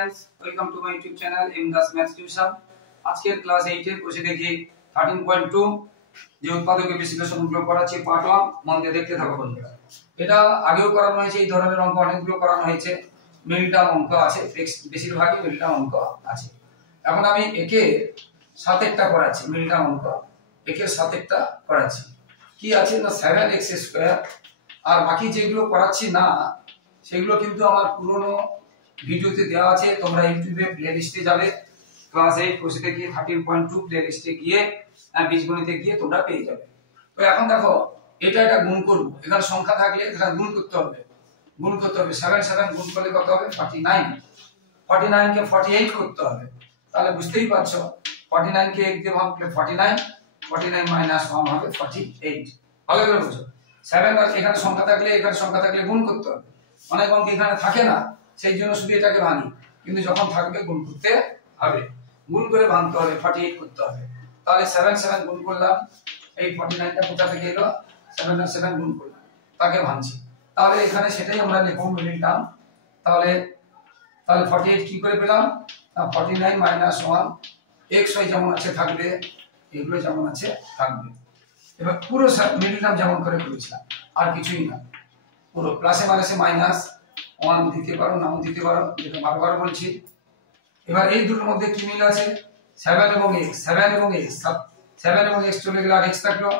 Friends, welcome to my YouTube channel एमदास maths tuition. আজকের class 8 এর বসে দেখি 13.2 যে উৎপাদকের বিশ্লেষণগুলো করাচ্ছি পার্ট 1 মন দিয়ে দেখতে থাকো বন্ধুরা। এটা আগেও করানো হয়েছে, এই ধরনের অঙ্ক অনেকগুলো করানো হয়েছে, মিলটা অঙ্ক আছে, বেশিরভাগই মিলটা অঙ্ক আছে। এখন আমি একে সাতেরটা করাচ্ছি, মিলটা অঙ্ক একে সাতেরটা করাচ্ছি। কি আছে না 7x² আর বাকি যেগুলো করাচ্ছি না সেগুলো কিন্তু আমার পুরনো ভিডিওতে দেওয়া আছে, তোমরা ইউটিউবে প্লেলিস্টে যাবে, ক্লাস 8 বসে থেকে 13.2 প্লেলিস্টে গিয়ে বীজগণিতে গিয়ে তোমরা পেয়ে যাবে। তো এখন দেখো এটা গুণ করব, এখানে সংখ্যা থাকলে এটা গুণ করতে হবে, 7 গুণ করলে কত হবে 49, 49 কে 48 করতে হবে। তাহলে বুঝতেই পারছো 49 কে 1 দিয়ে ভাগ করলে 49 মাইনাস 1 হবে 48। ভালো করে বুঝো, 7 আর এখানে সংখ্যা থাকলে গুণ করতে হবে। অনেক অঙ্ক এখানে থাকে না, সেই জন্য শুধু এটাকে ভাঙি, কিন্তু যখন থাকবে গুণ করতে হবে, গুণ করে ভাঙতে হবে, 48 করতে হবে। তাহলে 7 গুণ করলাম, এই 49টা কোথা থেকে এলো, 7 আর 7 গুণ করলাম, তাকে ভাঙছি। তাহলে এখানে সেটাই আমরা লিখব মিডল টার্ম। তাহলে 48 কি করে পেলাম, 49 মাইনাস 1, x y যেমন আছে থাকবে, এগুলো যেমন আছে থাকবে। এবার পুরো মিডল টার্ম যেমন করে করেছিলাম, আর কিছুই না, পুরো প্লাসে মাইনাসে মাইনাস 1 দিতে পারো, নাও দিতে পারো, যেটা বারবার বলছি। এবার এই দুটোর মধ্যে কি মিল আছে, 7 এবং x চলে গেল, আর x থাকলো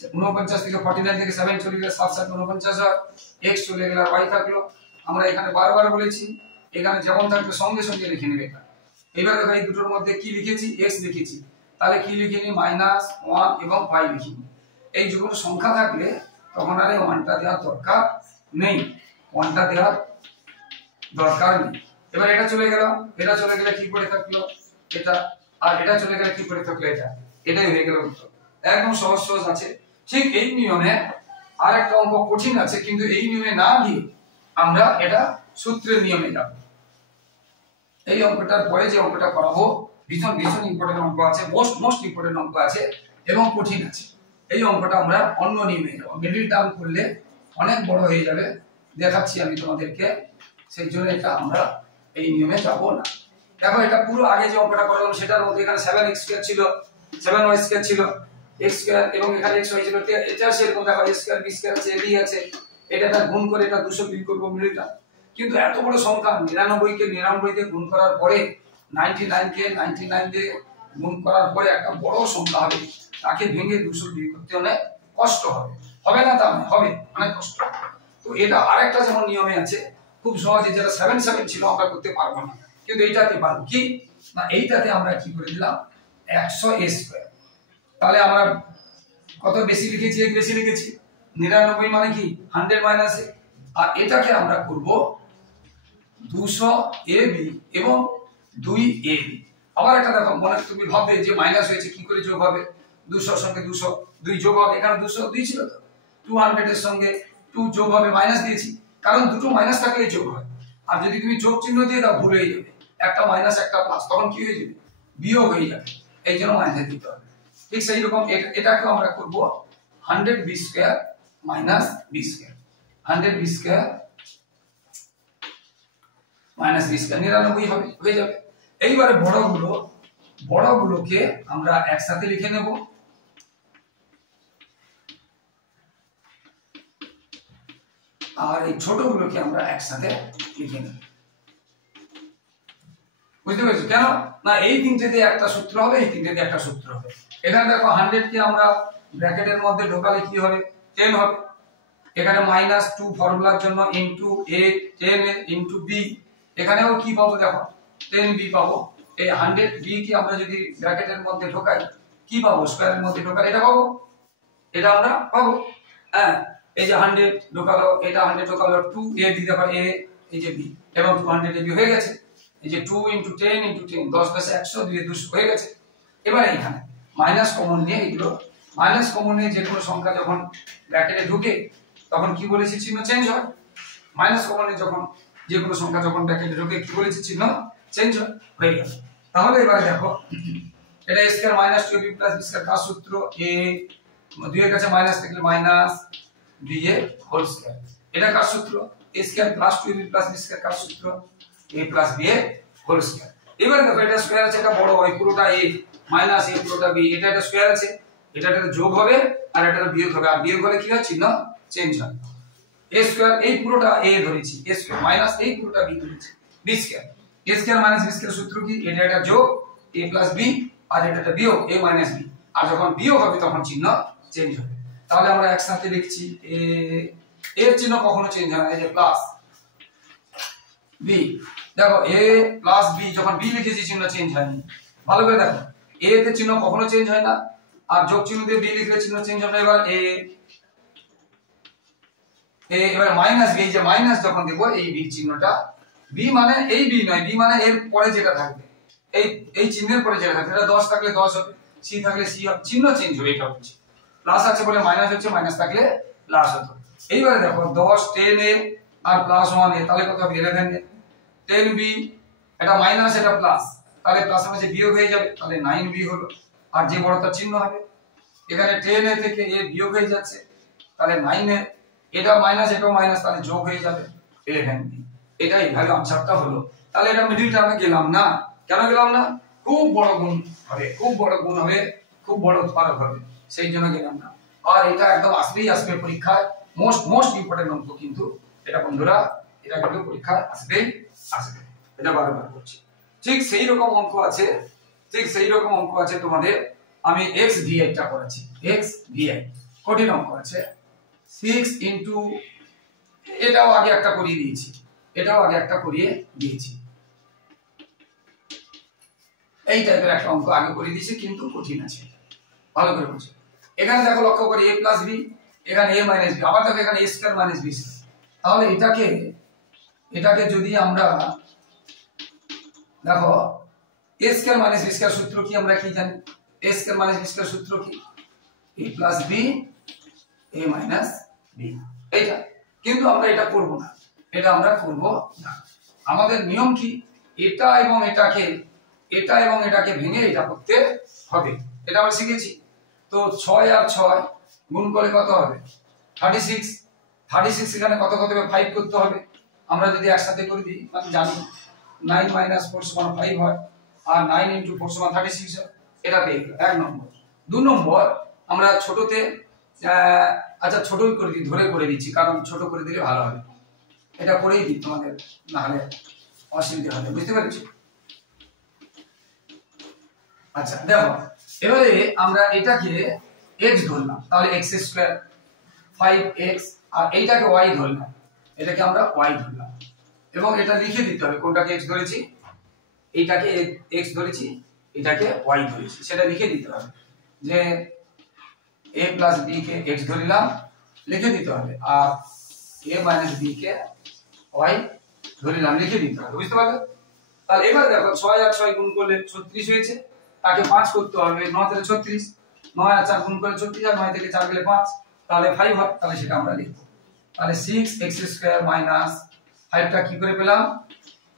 49 থেকে 49 থেকে 7 চলে গেল, 7 7 49 আর x চলে গেল, আর y থাকলো। আমরা এখানে বারবার বলেছি এখানে যেমন থাকবে সঙ্গে সঙ্গে লিখে নেবে এটা। এবার দেখো এই দুটোর মধ্যে কি লিখেছি, x লিখেছি, তাহলে কি লিখে নি -1 এবং y লিখি। এই যে কোনো সংখ্যা থাকলে তখন আর এই 1টা দেওয়ার দরকার নেই, 1টা দেওয়ার দরকার নেই। এবার এটা চলে গেল কি পড়ে থাকলো এটা, আর এটা চলে গেলে কি পড়ে থাকলো এটা, এটাই হয়ে গেল উত্তর। একদম সহজ আছে। ঠিক এই নিয়মে আরেকটা অঙ্ক কঠিন আছে, কিন্তু এই নিয়মে না গিয়ে আমরা এটা সূত্রের নিয়মে যাব। এই অঙ্কটার পরে যে অঙ্কটা করাবো ভীষণ ইম্পর্টেন্ট অঙ্ক আছে, মোস্ট ইম্পর্টেন্ট অঙ্ক আছে এবং কঠিন আছে। এই অঙ্কটা আমরা অন্য নিয়মে যাব, মিডল টার্ম করলে অনেক বড় হয়ে যাবে, দেখাচ্ছি আমি তোমাদেরকে, সেই জন্য এটা আমরা এই নিয়মে যাব না। দেখো এটা পুরো আগে যে অঙ্কটা করলাম সেটার মধ্যে এখানে 7x² ছিল, 7y² ছিল, x² এবং এখানে xy ছিল, এটা সেরকম দেখো a² b² আছে, ab আছে, এটা গুণ করে এটা 200 বিয়োগ করব মিলটা। কিন্তু এত বড় সংখ্যা 99 কে 99 দিয়ে গুণ করার পরে 99 কে 99 দিয়ে গুণ করার পরে একটা বড় সংখ্যা হবে, তাকে ভেঙে 200 বিয়োগ করতে অনেক কষ্ট হবে না, তা নয়, হবে অনেক কষ্ট। তো এটা আরেকটা যেমন নিয়মে আছে খুব সহজে, যেটা 7 ছিল আমরা করতে পারবো না, কিন্তু এইটাতে পারবো। কি না, এইটাতে আমরা কি করে দিলাম 100a²। তাহলে আমরা কত বেশি লিখেছি, এক বেশি লিখেছি, 99 মানে কি 100 মাইনাস a, আর এটাকে আমরা করব 200ab এবং 2ab। আবার একটা দেখো, মনে তুমি ভাববে যে মাইনাস হয়েছে কি করে যোগ হবে, 200 সঙ্গে 200 2 যোগ হবে, এখানে 202 ছিল তো, 200 এর সঙ্গে 2 যোগ হবে, মাইনাস দিয়েছি, কারণ দুটো মাইনাস থাকলে যোগ হয়। আর যদি তুমি যোগ চিহ্ন দিয়ে দাও ভুল হয়ে যাবে, একটা মাইনাস একটা প্লাস, তখন কি হয়ে যাবে, বিয়োগ হয়ে যাবে, এই জন্য মাইনাস দিতে হবে। ঠিক সেই রকম এটাকে আমরা করব 100b² minus b² 100b² minus b² 99 হবে, হয়ে যাবে। এইবারে বড়গুলোকে আমরা একসাথে লিখে নেব, আর এই ছোটগুলোকে আমরা একসাথে লিখে নেব। বুঝতে পেরেছো কেন না, এই তিনটে দিয়ে একটা সূত্র হবে, এই তিনটে দিয়ে একটা সূত্র হবে। এখানে দেখো 100 কে আমরা ব্র্যাকেটের মধ্যে ঢোকালে কি হবে 10 হবে, এখানে -2 ফর্মুলার জন্য ইনটু a 10 ইনটু b, এখানেও কি পাবো দেখো 10b পাবো। এই 100b কে আমরা যদি ব্র্যাকেটের মধ্যে ঢোকাই কি পাবো, স্কয়ারের মধ্যে ঢোকালে এটা পাবো, এটা আমরা পাবো। হ্যাঁ, এই যে 100 ঢোকালো, এটা 100 ঢোকালো, 2ab দেখো a, এই যে b এবং 200ab হয়ে গেছে। এই যে 2 × 10 × 10 10 10 100 2 200 হয়ে গেছে। এবারে এখানে মাইনাস কমন নিয়ে এগুলো, মাইনাস কমন নিয়ে যে কোনো সংখ্যা যখন ব্র্যাকেটে ঢুকে তখন কি বলেছি চিহ্ন চেঞ্জ হয়। মাইনাস কমন নিয়ে যখন যে কোনো সংখ্যা যখন ব্র্যাকেটে ঢুকে কি বলেছি চিহ্ন চেঞ্জ হয়ে গেল। তাহলে এবারে দেখো এটা a² - 2ab + b² কার সূত্র, a 2 এর কাছে মাইনাস থাকলে মাইনাস ba হোল স্কয়ার, এটা কার সূত্র, a² + 2ab + b² কার সূত্র, a + b হোল স্কয়ার। এবারে দেখো এটা স্কয়ার আছে, এটা বড় হয় পুরোটা a মাইনাস a পুরোটা b, এটা একটা স্কয়ার আছে, এটা একটা যোগ হবে আর এটা বিয়োগ হবে, আর বিয়োগ হলে কি হয় চিহ্ন চেঞ্জ হয়। a স্কয়ার এই পুরোটা a ধরেছি, a স্কয়ার মাইনাস এই পুরোটা b ধরেছি, b square. a square minus b square সূত্র কি, এটা একটা যোগ a প্লাস b আর এটা একটা বিয়োগ a মাইনাস b, আর যখন বিয়োগ হবে তখন চিহ্ন চেঞ্জ হবে। তাহলে আমরা একসাথে লিখছি a, এর চিহ্ন কখনো চেঞ্জ হয় না, এই যে প্লাস b, দেখো a প্লাস b যখন b লিখেছি চিহ্ন চেঞ্জ হয়নি, ভালো করে দেখো a তে চিহ্ন কখনো চেঞ্জ হয় না, আর যোগ চিহ্ন দিয়ে b লিখলে চিহ্ন চেঞ্জ হবে। এবার a এবার মাইনাস b, এই যে মাইনাস যখন দেব এই b চিহ্নটা, b মানে এই b নয়, b মানে এর পরে যেটা থাকবে, এই চিহ্নের পরে যেটা থাকবে, এটা 10 থাকলে 10 হবে, c থাকলে c হবে, চিহ্ন চেঞ্জ হবে, এটা হচ্ছে প্লাস আছে বলে মাইনাস হচ্ছে, মাইনাস থাকলে প্লাস হতো। এইবারে দেখো 10 10 a আর প্লাস 1 a, তাহলে কত হবে 11 a, 10 b, এটা মাইনাস এটা প্লাস, তাহলে প্লাস মাঝে বিয়োগ হয়ে যাবে, তাহলে 9 b হলো, আর যে বড়টা চিহ্ন হবে এখানে 10 a থেকে a বিয়োগ হয়ে যাচ্ছে, তাহলে 9 a, এটা মাইনাস এটাও মাইনাস, তাহলে যোগ হয়ে যাবে 11 b, এটাই ভ্যালু আনসারটা হলো। তাহলে এটা মিডল টার্মে গেলাম না, কেন গেলাম না, খুব বড় গুণ হবে, খুব বড় গুণ হবে, খুব বড় ফারাক হবে, সেই জন্য গেলাম না। আর এটা একদম আসবেই আসবে পরীক্ষায়, মোস্ট ইম্পর্টেন্ট অঙ্ক কিন্তু এটা বন্ধুরা, এটা কিন্তু পরীক্ষায় আসবেই আসবে, এটা বারবার করছি। ঠিক সেই রকম অঙ্ক আছে, ঠিক সেই রকম অঙ্ক আছে তোমাদের, আমি x vi টা করেছি, x vi কঠিন অঙ্ক আছে 6 ইনটু, এটাও আগে একটা করিয়ে দিয়েছি, এটাও আগে একটা করিয়ে দিয়েছি, এই টাইপের একটা অঙ্ক আগে করিয়ে দিয়েছি কিন্তু কঠিন আছে, ভালো করে বুঝো। এখানে দেখো লক্ষ্য করি a প্লাস b, এখানে a মাইনাস b, আবার দেখো এখানে a square minus b square, তাহলে এটাকে যদি আমরা দেখো a square minus b square সূত্র কি আমরা কি জানি, a square minus b square সূত্র কি, a plus b a minus b, এইটা কিন্তু আমরা এটা করব না, এটা আমরা করব না, আমাদের নিয়ম কি, এটা এবং এটাকে ভেঙে এটা করতে হবে, এটা আমরা শিখেছি। তো 6 আর 6 গুণ করে কত হবে 36, 36 এখানে কত কত হবে 5 করতে হবে, আমরা যদি একসাথে করে দিই মানে জানি 9 - 4 = 5 হয়, আর 9 * 4 = 36 হয়, এটা পেয়ে গেল এক নম্বর। দুই নম্বর আমরা ছোটতে আচ্ছা ছোটই করে দিই, ধরে করে দিচ্ছি কারণ ছোট করে দিলে ভালো হবে, এটা করেই দিই তোমাদের, না হলে অসুবিধা হবে, বুঝতে পেরেছো? আচ্ছা দেখো এবারে আমরা এটাকে x ধরলাম, তাহলে x² 5x, আর এইটাকে y ধরলাম, এটাকে আমরা y ধরলাম, এবং এটা লিখে দিতে হবে কোনটাকে x ধরেছি, এইটাকে x ধরেছি, এটাকে y ধরেছি, সেটা লিখে দিতে হবে যে a plus b K x ধরলাম, লিখে দিতে হবে, আর a minus b K y ধরলাম, লিখে দিতে হবে, বুঝতে পারলে? তাহলে এবার দেখো 6 আর 6 গুণ করলে 36 হয়েছে, তাকে 5 করতে হবে, 9 থেকে 36, 9 আর 4 গুণ করে 36, আর 9 থেকে 4 গেলে 5, তাহলে 5 হয়, তাহলে সেটা আমরা লিখব। তাহলে 6x² মাইনাস 5টা কি করে পেলাম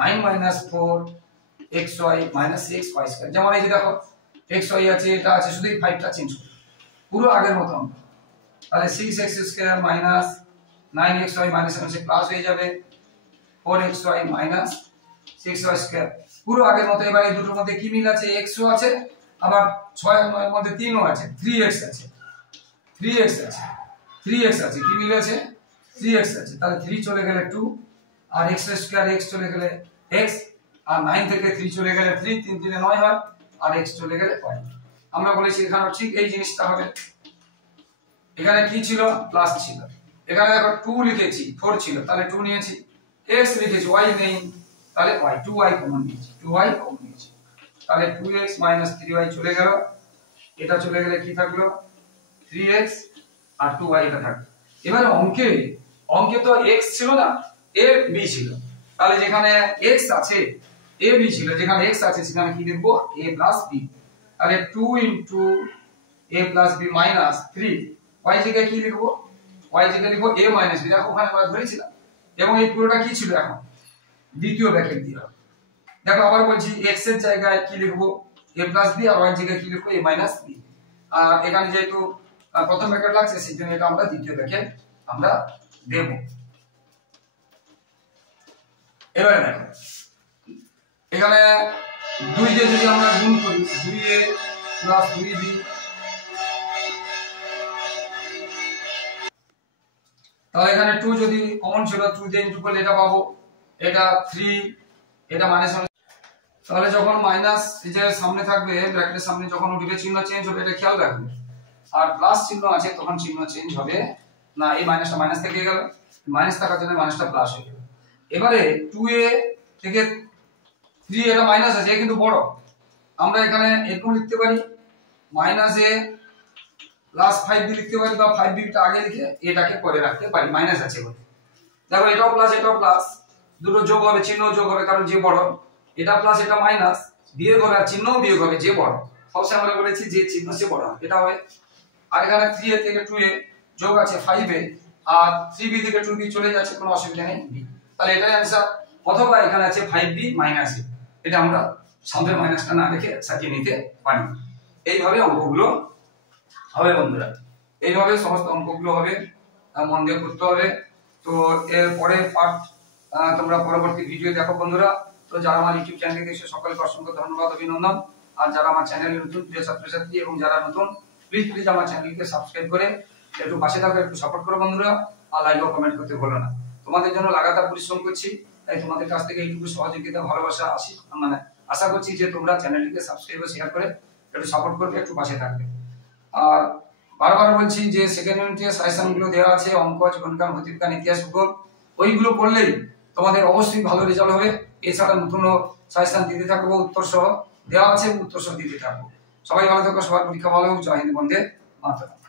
9 - 4xy - 6y², যেমন এই যে দেখো xy আছে, এটা আছে, শুধু এই 5টা চেঞ্জ করব, পুরো আগের মত অঙ্ক। তাহলে 6x² মাইনাস 9xy মাইনাস হচ্ছে প্লাস হয়ে যাবে 4xy মাইনাস 6y², পুরো আগের মতো। এবার এই দুটোর মধ্যে কি মিল আছে, x ও আছে, আবার 6 আর 9 এর মধ্যে 3 ও আছে, 3x আছে, 3x আছে, 3x আছে, কি মিল আছে 3x আছে, তাহলে 3 চলে গেলে 2, আর x² x চলে গেলে x, আর 9 থেকে 3 চলে গেলে 3, 3 3 9 হয়, আর x চলে গেলে y। আমরা বলেছি এখানে ঠিক এই জিনিসটা হবে, এখানে কি ছিল প্লাস ছিল, এখানে দেখো 2 লিখেছি, 4 ছিল, তাহলে 2 নিয়েছি, x লিখেছি, y নেই, তাহলে y 2y কমন নিয়েছি, 2y কমন নিয়েছি, তাহলে 2x - 3y চলে গেল, এটা চলে গেলে কি থাকলো 3x, আর 2y এটা থাকলো। এবার অঙ্কে তো x ছিল না, a b ছিল, তাহলে যেখানে x আছে a b ছিল, যেখানে x আছে সেখানে কি লিখবো a + b, তাহলে 2 * a + b - 3, y জায়গায় কি লিখবো, y জায়গায় লিখবো a - b, দেখো ওখানে আমরা ধরেছিলাম, এবং এই পুরোটা কি ছিল এখন দ্বিতীয় ব্র্যাকেট দিয়ে হবে। দেখো আবার বলছি x এর জায়গায় কি লিখবো a + b, আর y জায়গায় কি লিখবো a - b, আর এখানে যেহেতু প্রথম ব্র্যাকেট লাগছে সেজন্য এটা আমরা দ্বিতীয় ব্র্যাকেট আমরা দেব। এবারে দেখো এখানে 2 দিয়ে যদি আমরা গুণ করি 2a প্লাস 2b, তাহলে এখানে 2 যদি কমন ছিল 2 দিয়ে ইনটু করলে এটা পাবো, এটা 3, এটা মাইনাস, তাহলে যখন মাইনাস এই যে সামনে থাকবে ব্র্যাকেটের সামনে যখন উঠবে চিহ্ন চেঞ্জ হবে, এটা খেয়াল রাখবে। আর প্লাস চিহ্ন আছে তখন চিহ্ন চেঞ্জ হবে না, এই মাইনাসটা মাইনাস থেকে গেল, মাইনাস থাকার জন্য মাইনাসটা প্লাস হয়ে গেল। এবারে 2a থেকে 3 এটা মাইনাস আছে কিন্তু বড়, আমরা এখানে এরকম লিখতে পারি -a প্লাস 5b লিখতে পারি, বা 5b টা আগে লিখে এটাকে পরে রাখতে পারি, মাইনাস আছে বলে। দেখো এটাও প্লাস দুটো যোগ হবে, চিহ্ন যোগ হবে কারণ যে বড়, এটা প্লাস এটা মাইনাস বিয়োগ হবে, আর চিহ্নও বিয়োগ হবে যে বড়। সবসময় আমরা বলেছি যে চিহ্ন সে বড় এটা হবে। আর এখানে 3a থেকে 2a যোগ আছে 5a, আর 3b থেকে 2b চলে যাচ্ছে, কোনো অসুবিধা নেই, তাহলে এটাই आंसर। অথবা এখানে আছে 5b মাইনাস a, এটা আমরা সামনে মাইনাসটা না রেখে সাজিয়ে নিতে পারি। এইভাবে অঙ্কগুলো হবে বন্ধুরা, এইভাবে সমস্ত অঙ্কগুলো হবে, মন দিয়ে করতে হবে। তো এর পরে পার্ট তোমরা পরবর্তী ভিডিও দেখো বন্ধুরা। তো যারা আমার ইউটিউব চ্যানেলে দেখছো সকলকে অসংখ্য ধন্যবাদ, অভিনন্দন। আর যারা আমার চ্যানেলে নতুন প্রিয় ছাত্রছাত্রী এবং যারা নতুন, প্লিজ আমার চ্যানেলকে সাবস্ক্রাইব করে একটু পাশে থাকো, একটু সাপোর্ট করো বন্ধুরা। আর লাইক ও কমেন্ট করতে ভুলো না। তোমাদের জন্য লাগাতার পরিশ্রম করছি, তাই তোমাদের কাছ থেকে এইটুকু সহযোগিতা ভালোবাসা আশা করছি যে তোমরা চ্যানেলটিকে সাবস্ক্রাইব ও শেয়ার করে একটু সাপোর্ট করবে, একটু পাশে থাকবে। আর বারবার বলছি যে সেকেন্ড ইউনিটের সাজেশনগুলো দেওয়া আছে, অঙ্ক, জীবনবিজ্ঞান, ভৌতিকবিজ্ঞান, ইতিহাস, ভূগোল, ওইগুলো পড়লেই তোমাদের অবশ্যই ভালো রেজাল্ট হবে। এছাড়া নতুন সাজেশন দিতে থাকবো, উত্তর সহ দেওয়া আছে, উত্তর সহ দিতে থাকবো। সবাই ভালো থাকো, সবার পরীক্ষা ভালো হোক। জয় হিন্দ, বন্দে মাতরম।